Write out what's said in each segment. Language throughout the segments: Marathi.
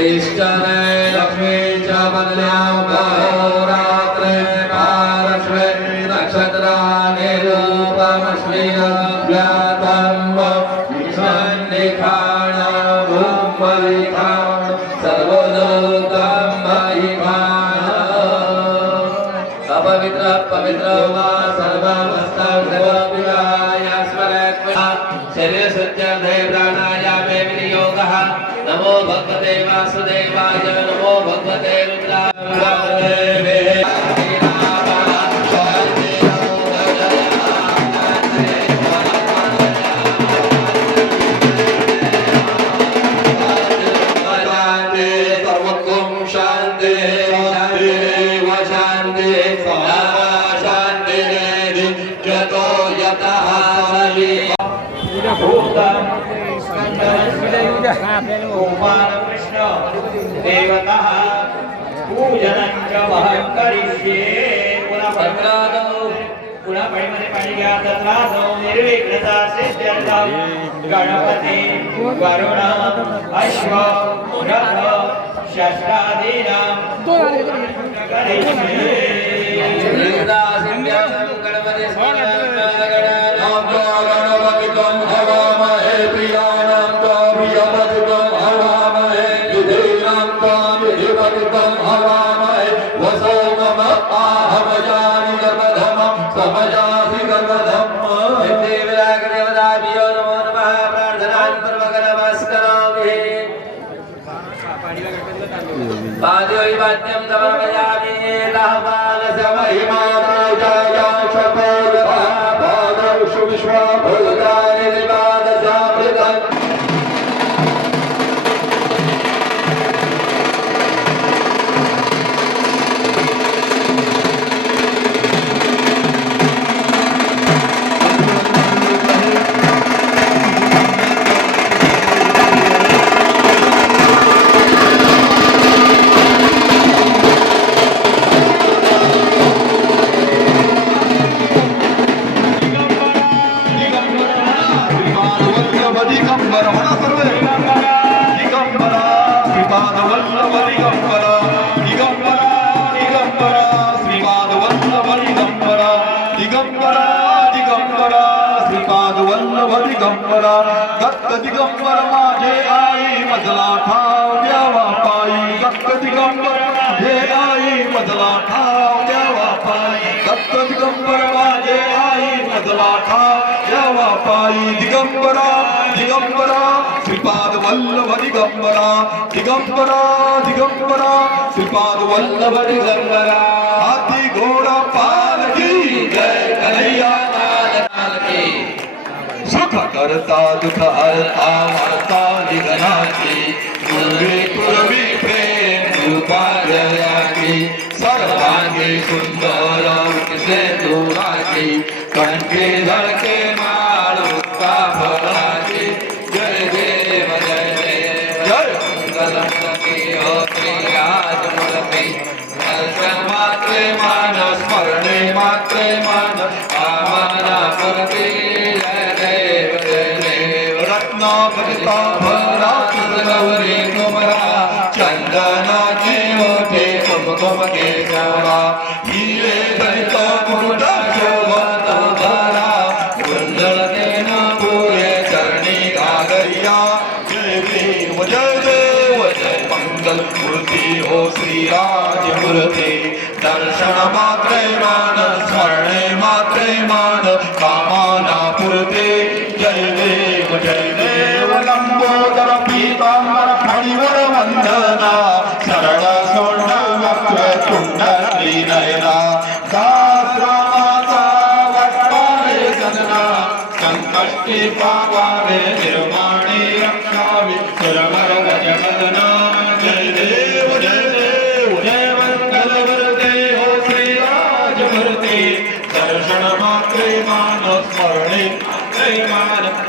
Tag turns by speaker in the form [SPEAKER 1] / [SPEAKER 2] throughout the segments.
[SPEAKER 1] Krishna अज्ञात त्रास निर्विघ्नता सिद्ध्यर्थम गणपती अश्व रथ
[SPEAKER 2] षष्टादीनां
[SPEAKER 3] वल्लभ दिगंबरा दत्त दिगंबर माझे आई मजला ठाव द्यावा पायी. दत्त दिगंबर माझे आई मजला ठाव द्यावा पायी. दत्त दिगंबर माझे आई मजला ठाव द्यावा पायी. दिगंबरा दिगंबरा श्रीपाद वल्लभ दिगंबरा. दिगंबरा दिगंबरा श्रीपाद वल्लभ दिगंबरा. हाती घोडा पाय करता दुख हरता वार्ता निघनाची पूर्वी पूर्वी प्रेम कृपादयाची सर्वांगी सुंदर उठसे तुराची कंठी धडके रत्न भरिता भरा गौरी कुमरा चंदनाची मोठे कुमकुम केशवा हिरे धरित शोभत भरा पुरे चरणी गागरिया जय देव जय देव जय मंगल मूर्ती हो श्रीराज मूर्ती दर्शन मात्रे दर्शन मात्रे मान स्मरणे मात्रे मान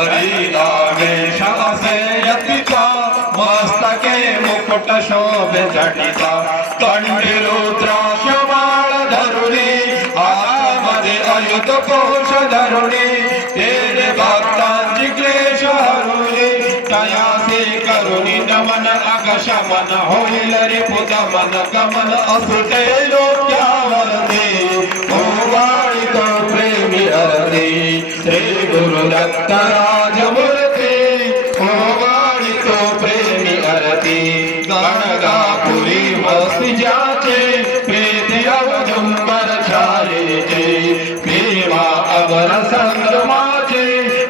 [SPEAKER 3] হরিনা মে শাসে যতিতা মস্তকে মুকুট শোভে জটিতা কণ্ঠে রুদ্রাক্ষ মাল ধরুণী আমাদে অয়ুত কোষ ধরুণী। তেরে ভক্তাঞ্জি হইল রে পুদমন গমন অসুতে লোক্যা प्रेमी श्री गुरु दत्त राजमूर्ती ओ तो प्रेमी अरती गणगा पुरी वस्ती जाचे प्रीती अवजुंबर छायेचे प्रेमा अवर संग्रमाचे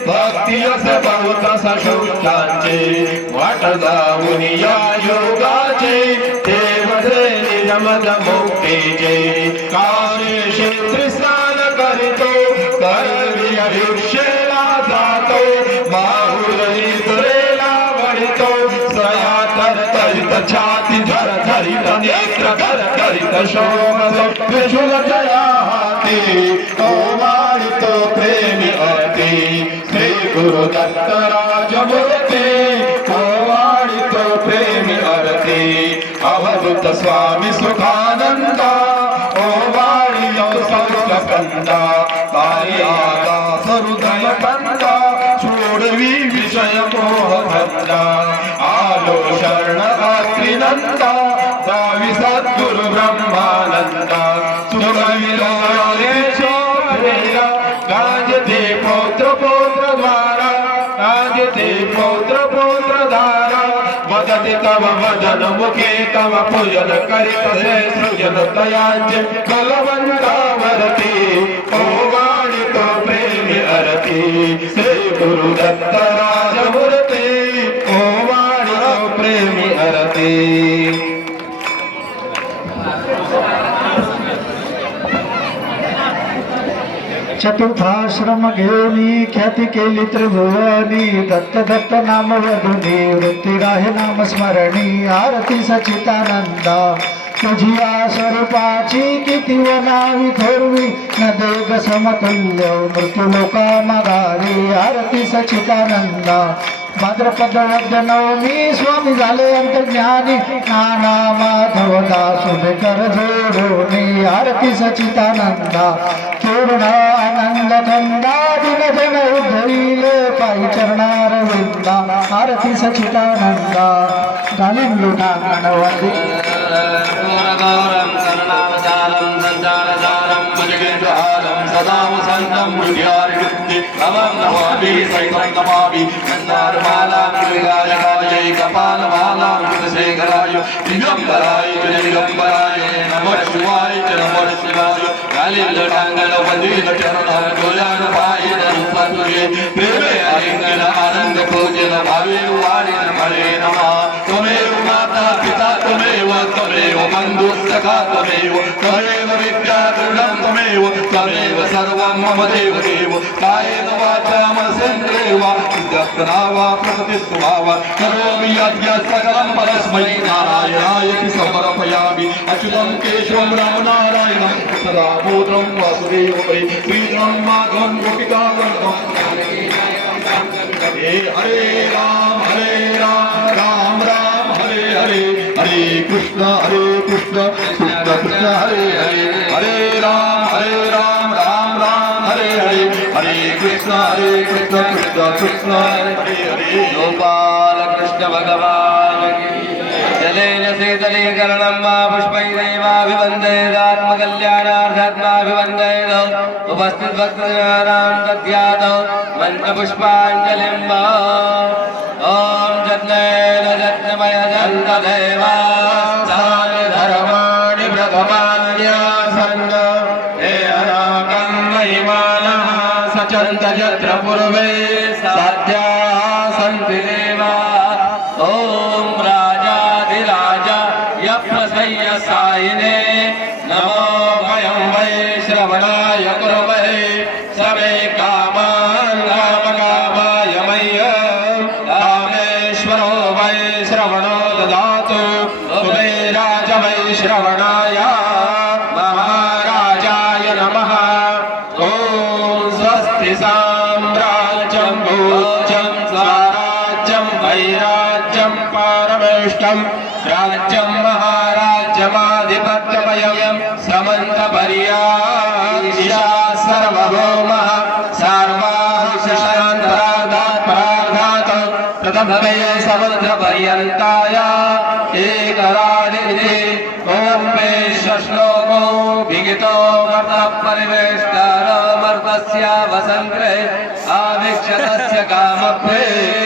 [SPEAKER 3] भक्ती अस बहुत सशुष्टांचे वाट जाऊन या नेत्र कर करित शोभ त्रिशूल जया हाती ओ प्रेमी अति श्री गुरु प्रेमी अरती अवधूत स्वामी सुखानंदा ओ वाणी संस्कंदा कंदा तव वदन मुखे तव पूजन करित से सृजन तयाज्य बलवंतावरती ओ
[SPEAKER 4] चतुर्थाश्रम घेऊनी ख्याती केली त्रिभुवनी. दत्त दत्त नाम वधुनी वृत्ती राहे नाम स्मरणी आरती सचितानंदा. तुझिया स्वरूपाची किती वनावी थोरवी न देग समतुल्य मृत्यू लोका मागारी आरती सचितानंदा. भाद्रपद वद्य नवमी स्वामी झाले अंतर्ज्ञानी. नाना माधव दासुने कर जोडोनी आरती सचितानंदा. पूर्ण आनंद थंदा दिन जन उद्धविले पायी चरणार वृंदा आरती सचितानंदा घालीन लुटांगण वंदी
[SPEAKER 2] வசந்தம் முடியார் எடுத்து நலம் நவாமி சைலம் நமாமி கண்ணார் மாலா மிருகாயகாயை கபால மாலா மிருதசேகராய திகம்பராய திகம்பராய நம சிவாய நம சிவாய காலில் நாங்கள் பதில் சரண கோயான பாயன ரூபத்துயே பிரேமே அறிஞன ஆனந்த பூஜன பவே வாரின மரே நமா துமே மாதா பிதா துமே வ துமே மந்து சகா துமே துமே त्वमेव त्वमेव सर्वं मम देव देव कायेन वाचा मनसेन्द्रियैव विद्यात्मना वा प्रकृतिस्वा वा करोमि यद्यत् सकलं परस्मै। नारायणाय समर्पयामि। अच्युतं केशवं रामनारायणं सदा मोदरं वासुदेवपरि श्रीधरं माधवं गोपिकावन्दं हरे हरे राम हरे राम राम राम हरे हरे। हरे कृष्ण हरे कृष्ण। कृष्ण कृष्ण कृष्ण हरे कृष्ण कृष्ण कृष्ण हरे हरे
[SPEAKER 3] गोपाल कृष्ण भगवान की जलेन शीतलीकरणं वा पुष्पैरेवाभिवन्देदात्मकल्याणार्थात्माभिवन्देद उपस्थित भक्तजनानां दद्यात् प्रथमवे समुद्रपर्यन्ताय एकरादिति ॐ श्लोको विगितो मर्तः परिवेष्टारमर्तस्य वसङ्ग्रे आवीक्षतस्य कामप्रे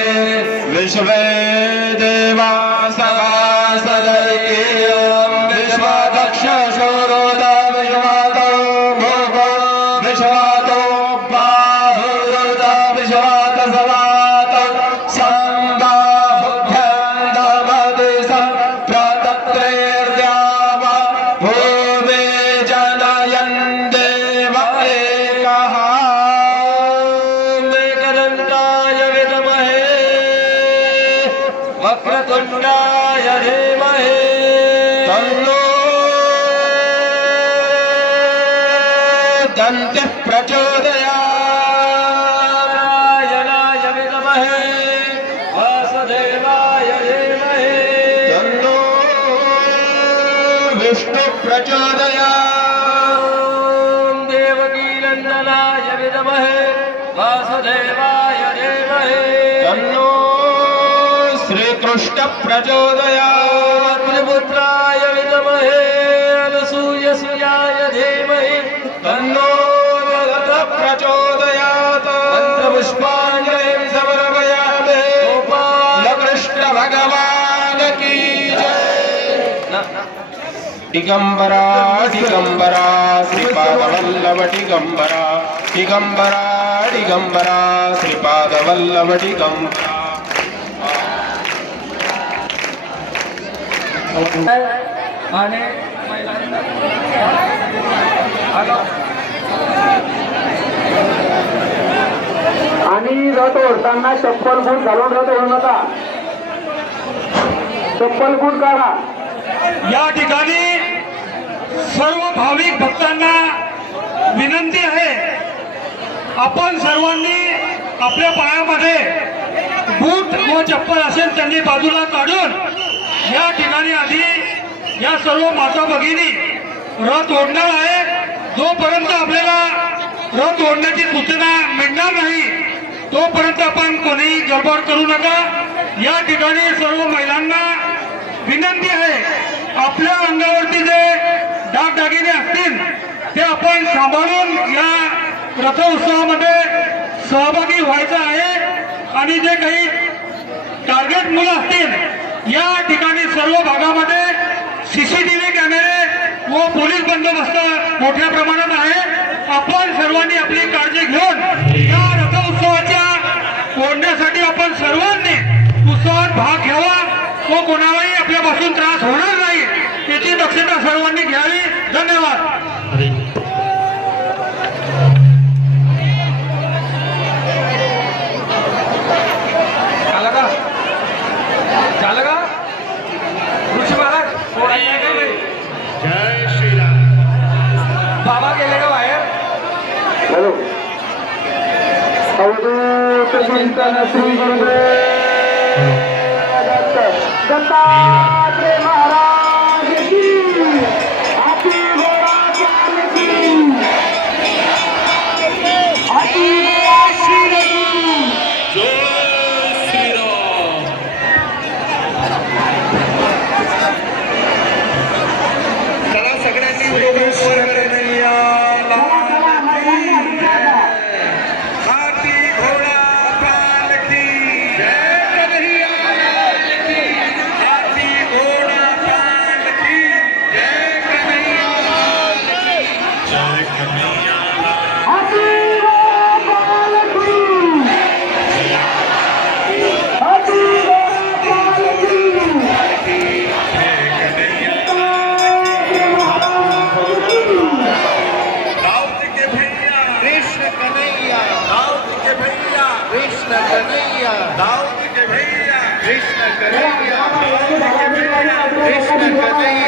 [SPEAKER 3] श्रीकृष्ण प्रचोदयात् त्रिपुत्राय विद्महे अनसूयसुयाय धीमहि तन्नो जगत प्रचोदयात्। मन्त्रपुष्पाञ्जलिं समर्पयामि। गोपालकृष्ण भगवान् की जय।
[SPEAKER 2] दिगंबरा दिगंबरा श्रीपादवल्लभ दिगंबरा दिगंबरा दिगंबरा श्रीपादवल्लभ दिगंबरा
[SPEAKER 1] आणि
[SPEAKER 5] आणि रथ ओढताना चप्पल बूट घालून रथ ओढू नका. चप्पल बूट काढा.
[SPEAKER 2] या ठिकाणी
[SPEAKER 6] भाविक भक्तांना विनंती आहे. आपण सर्वांनी आपल्या पायामध्ये बूट व चप्पल असेल त्यांनी बाजूला काढून या ठिकाणी आधी या सर्व माता भगिनी रथ ओढणार आहे जोपर्यंत आपल्याला रथ ओढण्याची सूचना मिळणार नाही तोपर्यंत आपण कोणीही गडबड करू नका. या ठिकाणी सर्व महिलांना विनंती आहे आपल्या अंगावरती जे दागदागिने असतील ते आपण सांभाळून या रथोत्सवामध्ये सहभागी व्हायचं आहे. आणि जे काही टार्गेट मुलं असतील या ठिकाणी सर्व भागामध्ये सीसीटीव्ही कॅमेरे व पोलीस बंदोबस्त मोठ्या प्रमाणात आहे. आपण सर्वांनी आपली काळजी घेऊन या रथोत्सवाच्या ओढण्यासाठी आपण सर्वांनी उत्सवात भाग घ्यावा व कोणालाही आपल्यापासून त्रास होणार नाही याची दक्षता सर्वांनी घ्यावी. धन्यवाद.
[SPEAKER 5] अवधूत चिंतन श्री
[SPEAKER 7] कृष्ण